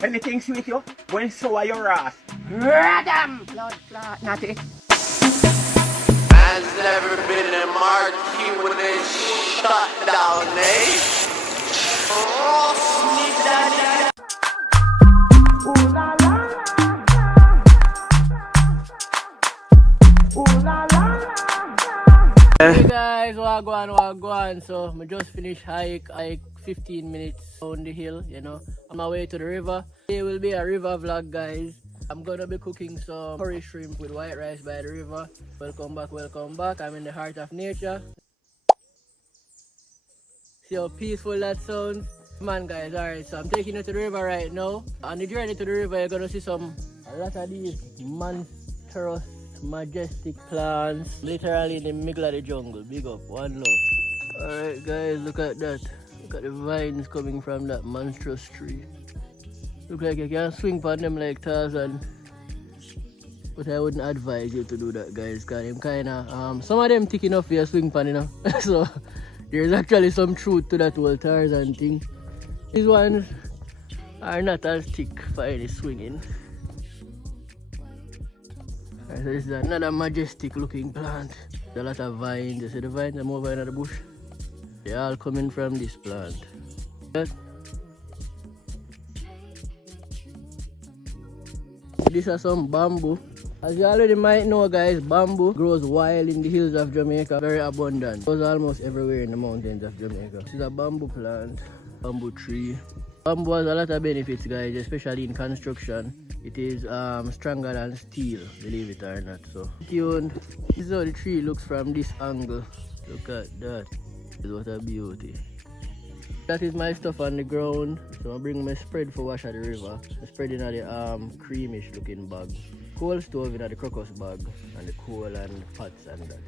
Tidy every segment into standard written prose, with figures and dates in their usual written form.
Anything sweet you? When sour your ass. Radam! Blood clot, naughty. Man's never been in marquee when they shut down, eh? Oh, sneak that. Ooh la la la. Ooh la la la. Hey guys, wagwan. So I just finished hike 15 minutes down the hill, you know. On my way to the river. It will be a river vlog, guys. I'm gonna be cooking some curry shrimp with white rice by the river. Welcome back. I'm in the heart of nature. See how peaceful that sounds? Man guys, alright, so I'm taking you to the river right now. On the journey to the river, you're gonna see a lot of these monstrous, majestic plants. Literally in the middle of the jungle. Big up, one love. Alright guys, look at that. Look at the vines coming from that monstrous tree. Look like you can swing on them like Tarzan. But I wouldn't advise you to do that, guys, because them kinda some of them thick enough for you swing pan, you know. So there's actually some truth to that whole Tarzan thing. These ones are not as thick for any swinging. Right, so this is another majestic looking plant. There's a lot of vines. You see the vines? I'm over in the bush. They're all coming from this plant. But these are some bamboo. As you already might know, guys, bamboo grows wild in the hills of Jamaica, very abundant. It grows almost everywhere in the mountains of Jamaica. This is a bamboo plant, bamboo tree. Bamboo has a lot of benefits, guys, especially in construction. It is stronger than steel, believe it or not. So this is how the tree looks from this angle. Look at that. What a beauty. That is my stuff on the ground. So I bring my spread for wash at the river. I spread in the creamish looking bag. Coal stove in the crocus bag, and the coal and pots and that.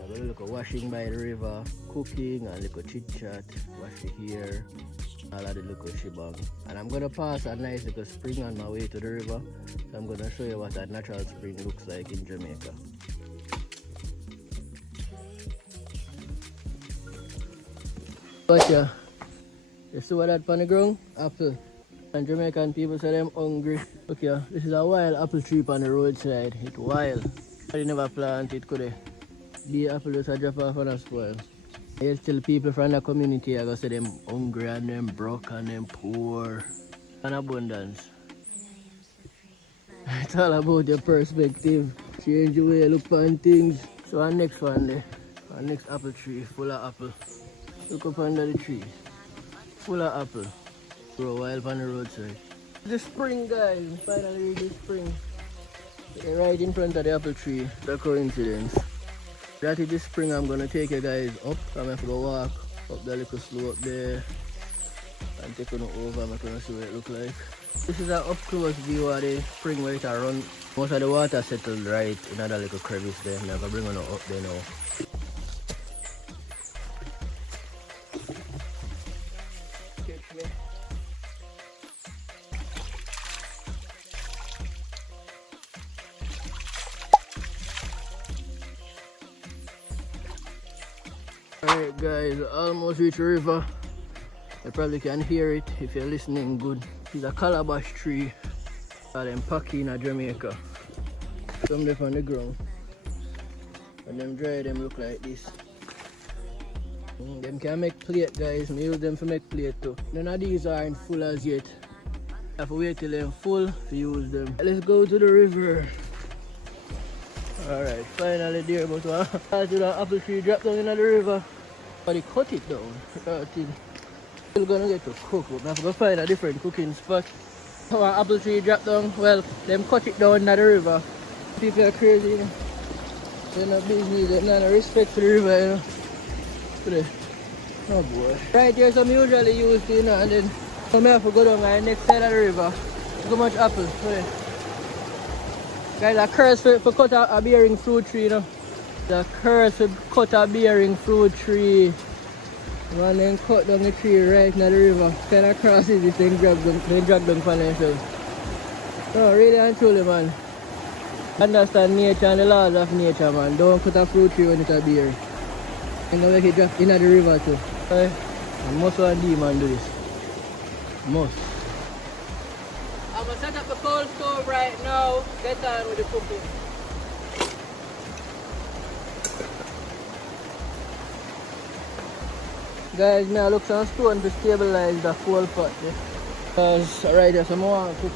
I'm going to look at washing by the river, cooking and little chit chat, wash the hair, all of the little shebang. And I'm going to pass a nice little spring on my way to the river. So I'm going to show you what a natural spring looks like in Jamaica. But yeah, you see what that on the ground? Apple. And Jamaican people say them hungry. Look here, this is a wild apple tree on the roadside. It's wild. I never plant it, could the apple just a drop off and a spoil. I still people from the community I go say them hungry and them broke and them poor. And abundance. It's all about your perspective. Change the way you look on things. So our next one there, our next apple tree full of apple. Look up under the tree. Full of apple. Grow wild on the roadside. The spring, guys. Finally the spring. Right in front of the apple tree. The coincidence. That is the spring. I'm gonna take you guys up. I'm gonna go walk up the little slope there. And take you over. I'm gonna see what it looks like. This is an up close view of the spring where it runs. Most of the water settled right in that little crevice there. I'm gonna bring it up there now. Alright guys, almost reached the river. You probably can hear it if you're listening good. It's a calabash tree that them pack in Jamaica. Some left on the ground. And them dry them look like this. Them can make plate, guys. Me use them for make plate too. None of these aren't full as yet. I have to wait till they're full to use them. Let's go to the river. Alright, finally there, but I do the apple tree drop down in the river. But they cut it down. Still gonna get to cook, but I have to find a different cooking spot. Our apple tree drop down, well, them cut it down in the river. People are crazy, you know. They're not business, they're not respect for the river, you know. Today. Oh boy. Right here, some usually use, you know, and then I have to go down the next side of the river. So much apple. So, guys, a curse for cut a bearing fruit tree, you know. The curse for cut a bearing fruit tree. Man, then cut down the tree right in the river. Kind of crosses it and drag them for themselves. No, really and truly, man. Understand nature and the laws of nature, man. Don't cut a fruit tree when it's a bearing. And gonna make it drop in the river too. Right? Must one demon do this. Must. set up the cold stove right now. Get on with the cooking. Guys, now look some stone to stabilize the full pot. Because right there, some more cook.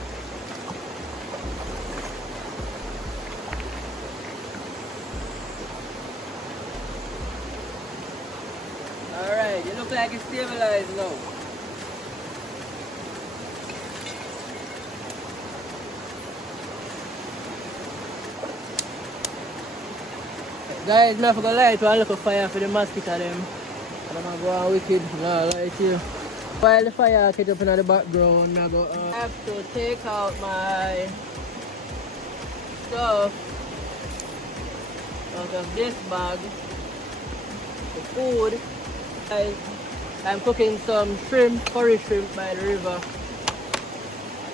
Alright, it looks like it's stabilized now. Guys, I'm not gonna light one little fire for the mosquito them. And I'm gonna go on wicked, no light here. While the fire get up in the background, I go I have to take out my stuff out of this bag. The food. Guys, I'm cooking some shrimp, curry shrimp by the river.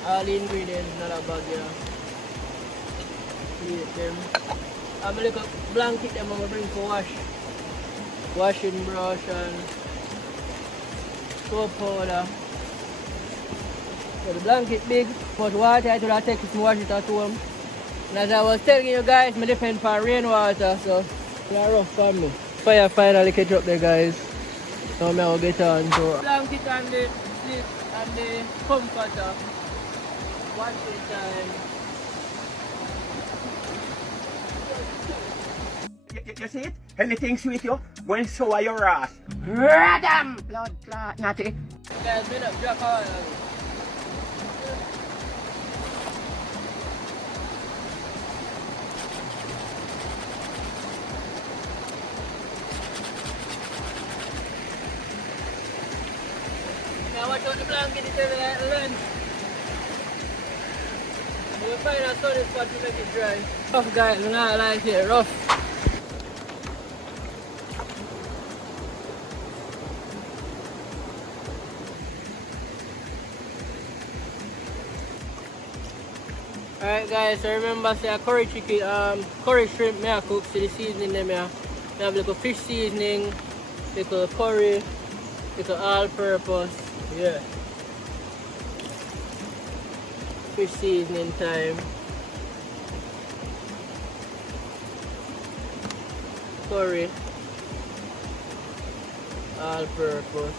All the ingredients in a bag here. Create them. I'm a little blanket them I'm gonna bring for wash. Washing brush and soap powder. So the blanket big, but water I could take it and wash it at home. And as I was telling you guys, I depend on rainwater, so it's a rough for me. Fire finally catch up there guys. Now I will get on to blanket and the slip and the comforter. Washing time. You see it? Anything sweet you? Go and sour your ass. Radam! Blood clot, natty. Guys, been up drop oil. Now watch out the blanket is heavy like lunch. We'll find a sunny spot to make it dry. Rough guys, we're not like here, rough. Alright guys, so remember say a curry chicken, curry shrimp me I cook, see the seasoning them here. We have little fish seasoning, little curry, little all-purpose, yeah. Fish seasoning time. Curry. All-purpose.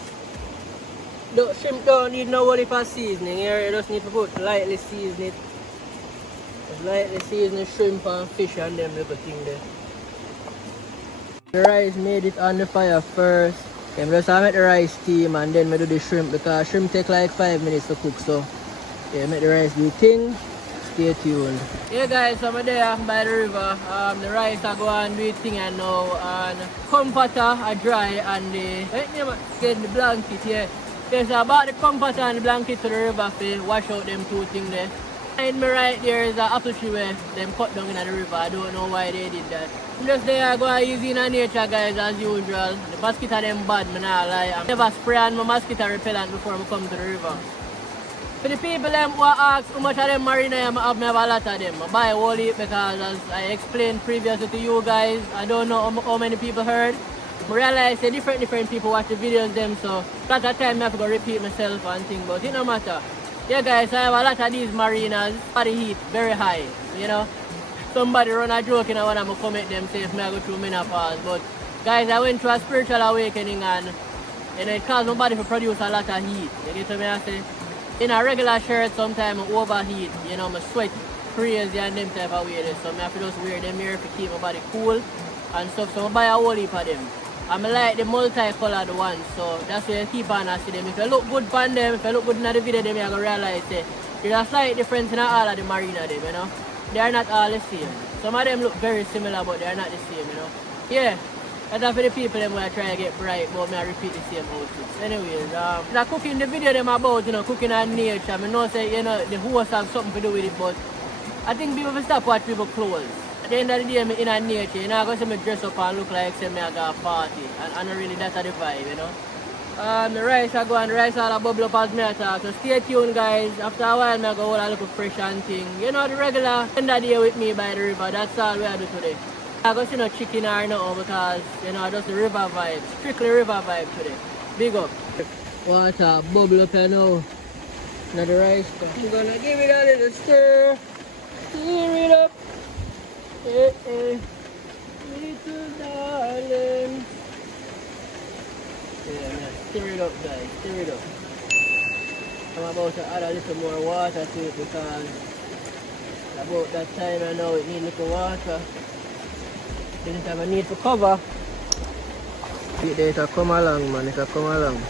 The shrimp don't need no whole for seasoning here, you just need to put lightly season it. Just lightly season shrimp and fish and them little thing there. The rice made it on the fire first. Then just make the rice steam and then we do the shrimp because shrimp take like 5 minutes to cook, so yeah, make the rice do thing. Stay tuned. Yeah guys, so I'm there by the river. The rice I go and do it thing and now and comforter are dry and the blanket here. Yeah, so I bought the comforter and the blanket to the river to wash out them two things there. Behind me right there is an apple tree where them cut down in the river. I don't know why they did that. I'm just there going easy in nature guys as usual. The mosquito them bad, me not lie. I never spray on my mosquito repellent before I come to the river. For the people them who ask how much of them marina I have a lot of them. I buy a whole heap because as I explained previously to you guys, I don't know how many people heard. I realize that different people watch the videos them, so a lot of time I have to go repeat myself and things, but it no matter. Yeah guys, I have a lot of these marinas, body heat very high, you know. Somebody run a joke and I want to comment them say if I go through menopause, but guys I went through a spiritual awakening and it caused my body to produce a lot of heat. You get what I say? In a regular shirt sometimes I overheat, you know, I sweat crazy and them type of way. So I have to just wear them here to keep my body cool and stuff, so I buy a whole heap of them. I like the multicolored ones, so that's why you keep on and see them. If you look good on them, if you look good in the video, then you're going to realize that there's a slight difference in all of the marina them, you know. They are not all the same. Some of them look very similar, but they are not the same, you know. Yeah, that's for the people them who are trying to get bright, but I repeat the same outfits. Anyways, the cooking, the video them about, you know, cooking and nature, I know say, you know, the host have something to do with it, but I think people will stop watch people clothes. At the end of the day, I'm in nature, you know, I go see me dress up and look like say me I got a party. And not really that's the vibe, you know. The rice I go and the rice all bubble up as me I talk. So stay tuned guys. After a while I go hold a little fresh and thing. You know the regular end of the day with me by the river, that's all we do today. I go see no chicken or nothing because you know just the river vibe. Strictly river vibe today. Big up. Water bubble up here now. Now the rice cup. I'm gonna give it a little stir. Stir it up. Little darling. Yeah, man. Stir it up, guys. Stir it up. I'm about to add a little more water to it because about that time I know it needs a little water. Didn't have a need to cover. It'll come along, man. It'll come along.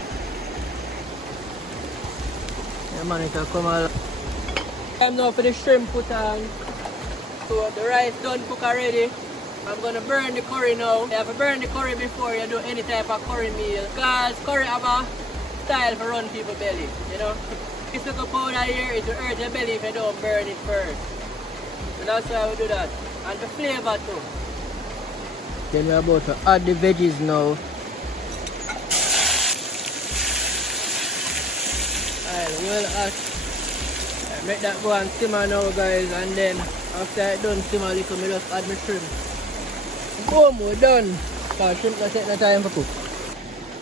Yeah, man, it'll come along. Time now for the shrimp put on. So the rice done cook already. I'm gonna burn the curry now. You have to burn the curry before you do any type of curry meal. Because curry have a style for run people belly, you know. This little powder here, it will hurt your belly if you don't burn it first. So that's why we do that. And the flavor too. Then we're about to add the veggies now. Alright, well make that go and simmer now, guys, and then after it done simmer a little, we just add my shrimp. Boom, we're done. Because shrimp will take the time to cook.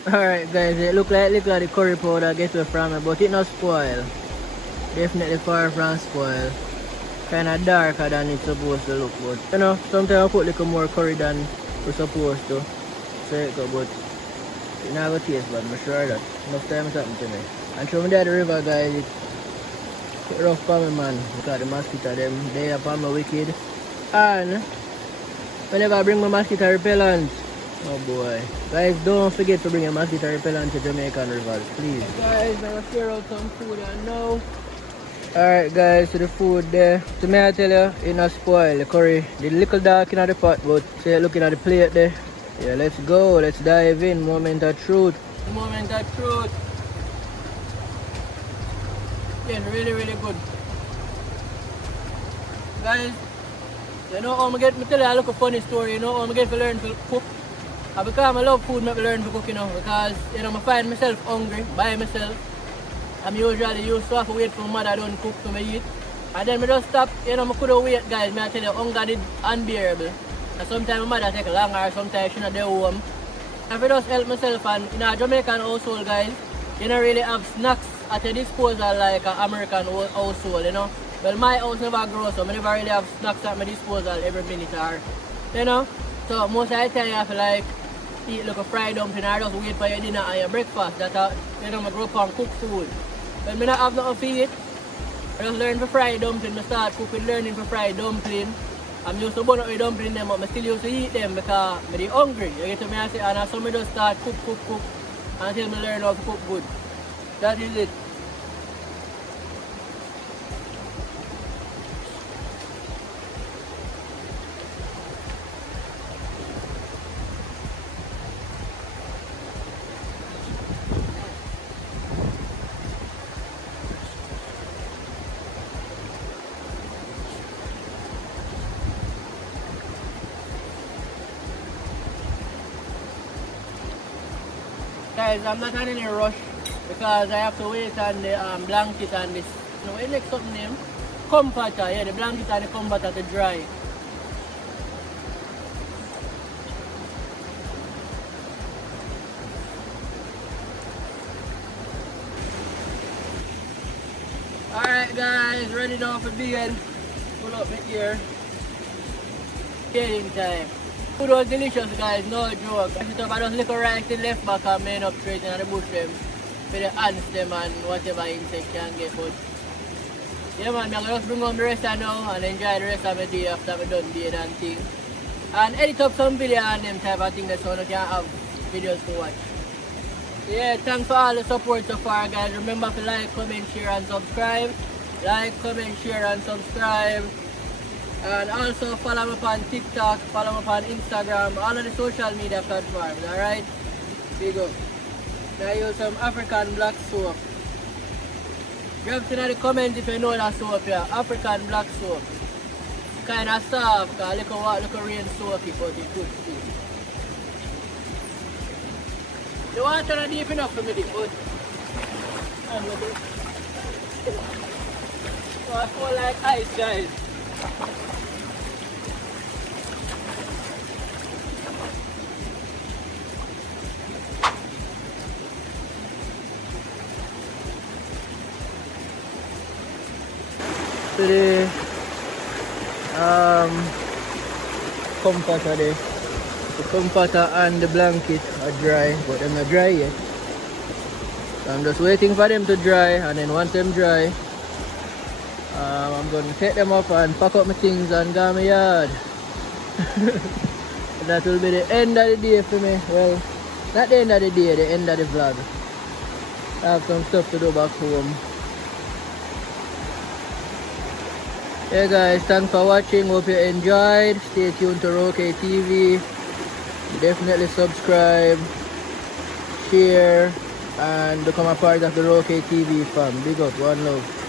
Alright guys, it look like the curry powder get away from it, but it not spoil. Definitely far from spoil. Kinda darker than it's supposed to look, but you know, sometimes I put a little more curry than we're supposed to. So it go, but it never taste bad, I'm sure that. Enough time it's happened to me. And from there the river, guys, it's rough for me, man, because the mosquito them they up on me wicked. And whenever I bring my mosquito repellent, oh boy, guys, don't forget to bring your mosquito repellent to Jamaican rivers, please. Guys, I'm gonna clear out some food and now. Alright guys, so the food there, to me I tell you, it not spoil. The curry, the little dark in the pot, but say looking at the plate there. Yeah, let's go, let's dive in. Moment of truth. Moment of truth. Yeah, really, really good. Guys, you know how I get, me tell you a little funny story, you know how I get to learn to cook. And because I love food, I learn to cook, you know, because, you know, I find myself hungry by myself. I'm usually used to have to wait for my mother don't cook to me eat. And then I just stop, you know, I couldn't wait, guys. I tell you, hunger is unbearable. And sometimes my mother take longer, sometimes she's not there home. And I just help myself, and in a Jamaican household, guys, you don't really have snacks at your disposal like an American household, you know. Well, my house never grows, so I never really have snacks at my disposal every minute or, you know. So most of the time you have to like eat like a fried dumpling or just wait for your dinner and your breakfast. That you know, I grow up and cook food. When I don't have nothing to eat, I just learn for fried dumpling. I start cooking, learning for fried dumpling. I'm used to burn up with dumpling them, but I still used to eat them because I'm hungry. You get to me, I say, and so I just start cook until I learn how to cook good. That is it. Guys, I'm not in any rush because I have to wait on the blanket and this, you know, it makes something name? Comforter, yeah, the blanket and the comforter to dry. Alright guys, ready now for bed. Pull up my ear. Getting time. Food was delicious, guys, no joke. I just little rice in left back and main up straight in the bush them for the ants them and whatever insect can get. But yeah man, I'm just bring on the rest of now and enjoy the rest of the day after I'm done bed and thing. And edit up some video and them type of thing that so you can have videos to watch. Yeah, thanks for all the support so far, guys. Remember to like, comment, share and subscribe. Like, comment, share and subscribe. And also follow me on TikTok, follow me on Instagram, all of the social media platforms, alright? Big up. Now use some African black soap. Drop in the comment if you know that soap here, African black soap. Kinda soft, look rain soapy, but it's good too. The water not deep enough for me, but I'm gonna do it. So I feel like ice, guys. to the comforter there. The comforter and the blanket are dry, but they're not dry yet. So I'm just waiting for them to dry, and then once them dry, I'm going to take them up and pack up my things and go to my yard. That will be the end of the day for me. Well, not the end of the day, the end of the vlog. I have some stuff to do back home. Hey guys, thanks for watching. Hope you enjoyed. Stay tuned to Kaye TV. Definitely subscribe, share, and become a part of the Kaye TV fam. Big up, one love.